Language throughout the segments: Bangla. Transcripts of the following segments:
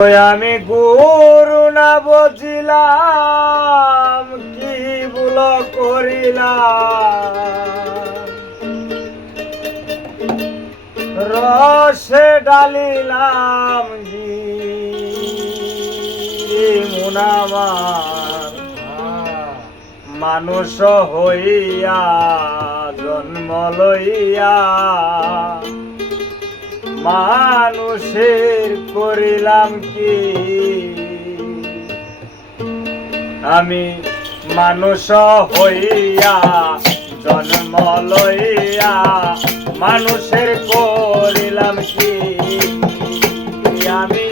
আমি গুরু না বুঝিলাম কি ভুল করিলাম, রসে ডালিলাম মুনামার মানুষ হইয়া জন্ম লইয়া মানুষের করিলাম কি, আমি মানুষ হইয়া জন্ম লইয়া মানুষের করিলাম কি, আমি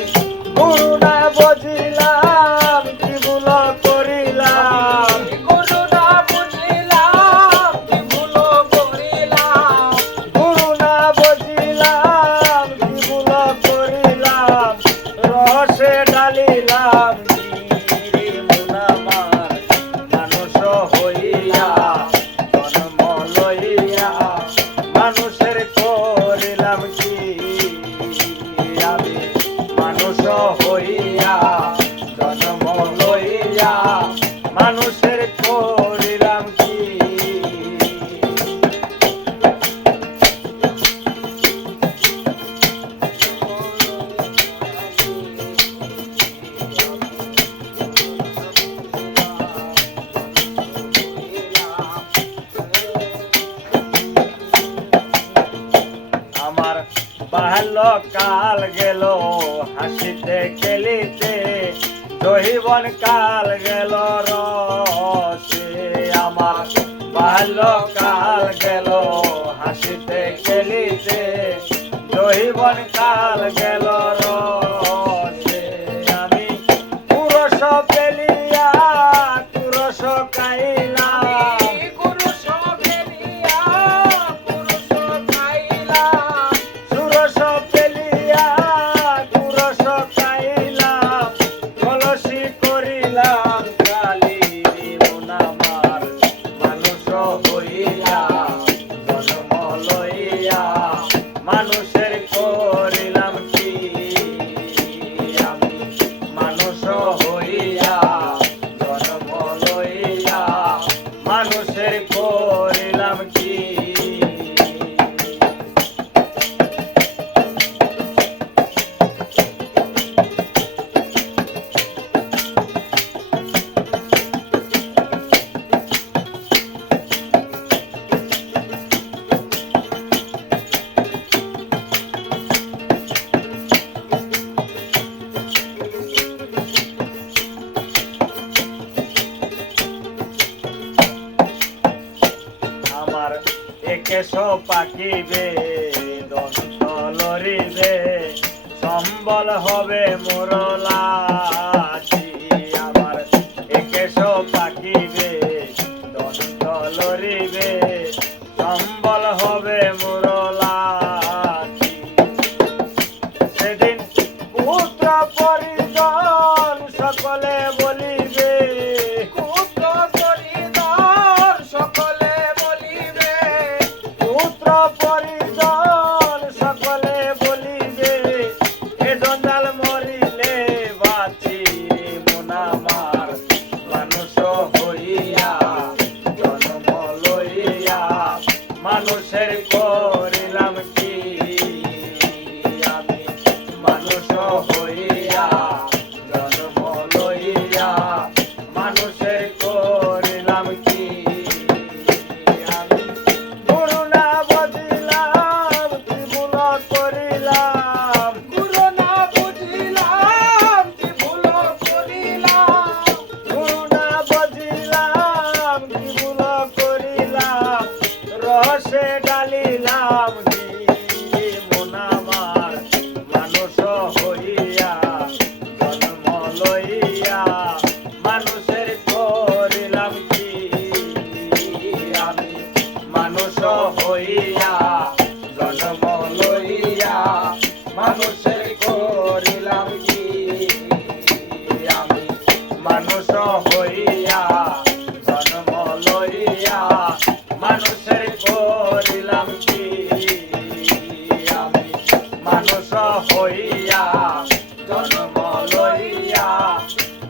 গুরু না বুঝিলাম কি ভুল করিলাম, গুরু না বুঝিলাম কি ভুল করিলাম, গুরু না বুঝিলাম কি ভুল করিলাম, রসে ডালিলাম মুনামার মানুষ হইয়া জন্ম লইয়া মানুষের করিলাম কি, আমি মানুষ হইয়া জন্ম লইয়া মানুষের করিলাম কি। আমার বাল্যকাল গেল হাসিতে খেলিতে, যৌবন কাল গেল রসে, আমার বাল্যকাল গেল হাসিতে খেলিতে, যৌবন কাল গেল রসে, আমি পুরুষ পেলিয়া পুরুষ খাইলাম, পুরুষ বেরিয়া পুরুষ খাইলাম, পুরুষ পেলিয়া পুরুষ খাইলাম, কলসি করিলাম কালি মুনামার মানুষ হইয়া জন্ম লইয়া মানুষের করিলাম কি, আমি মানুষ হইয়া জন্ম লইয়া মানুষের করিলাম কি। আমার একেশ পাকিবে দন্ত লরিবে, সম্বল হবে মোরলাছি, আমার একেশ পাকিবে দন্ত লরিবে, সম্বল হবে মোরলাছি, সেদিন পুত্র পরিজন সকলে বলিবে, পুত্র পরিবার সকলে বলিবে, পুত্র পরিজন সকলে বলিবে, এ জঞ্জাল মরিলে বাঁচি মুনামার মানুষ হইয়া জন্ম লইয়া মানুষের করিলাম কি, আমি মানুষ হইয়া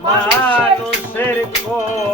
মানুষের কোল